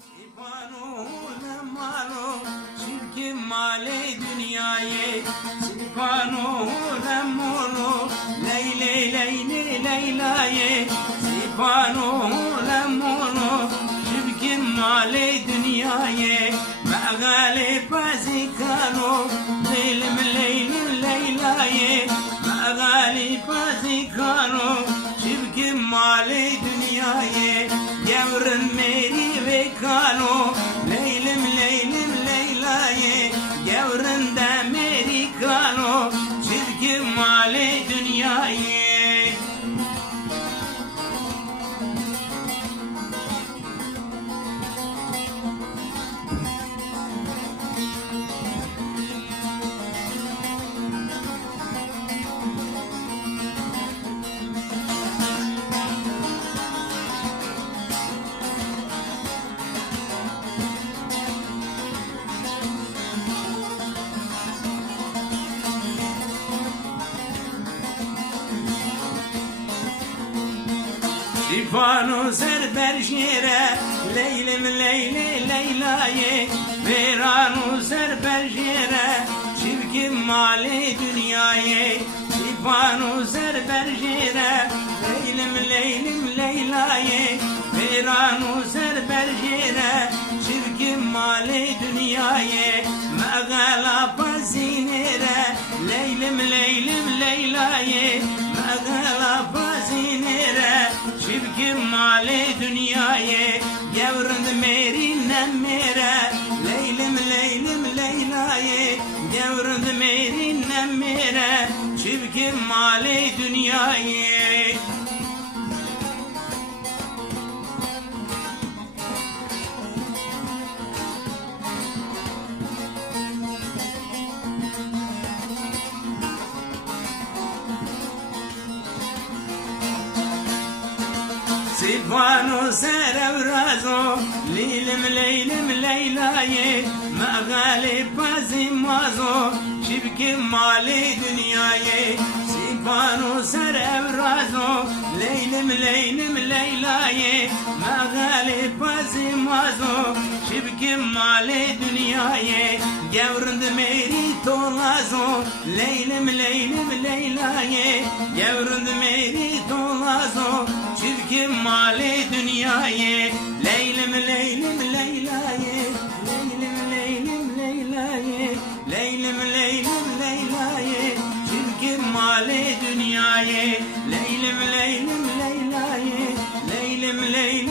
Sipano lemalo şirkin male dünyayı Sipano lemalo leyle leyle leylaye Sipano lemalo şirkin male dünyayı Mağale pazikano leylim leylim leylaye Mağale pazikano şirkin male dünyayı Yavrum meri ve kano leylim leylim leylaye Yavrum da meri kano çirkin mali dünyayı Sipano serber şire leylim leyli leylaye Verano serber şire çirkin mali dünyayı Sipano serber şire leylim leylim leylaye Verano serber şire çirkin mali dünyayı Mağala pazinere leylim leylim leylaye Mağala pazinere çirkin mali dünyayı Yavrund merinden mere leylim leylim leylaye Yavrund merinden mere çirkin mali dünyayı Sipano serevrazo lilim leylim leylaye Mağale pazimazo çirkin mali dünyayı Sipano serevrazo leylim leylim leylaye Mağale pazimazo çirkin mali dünyayı Yavrund meri tolazo leylim leylim leylaye Yavrund meri tolazo çirkin mali dünyayı Leylim leylim leylaye Leylim leylim leylaye Leylim leylim leylaye çirkin mali dünyayı Leylim leylim leylaye Leylim leylim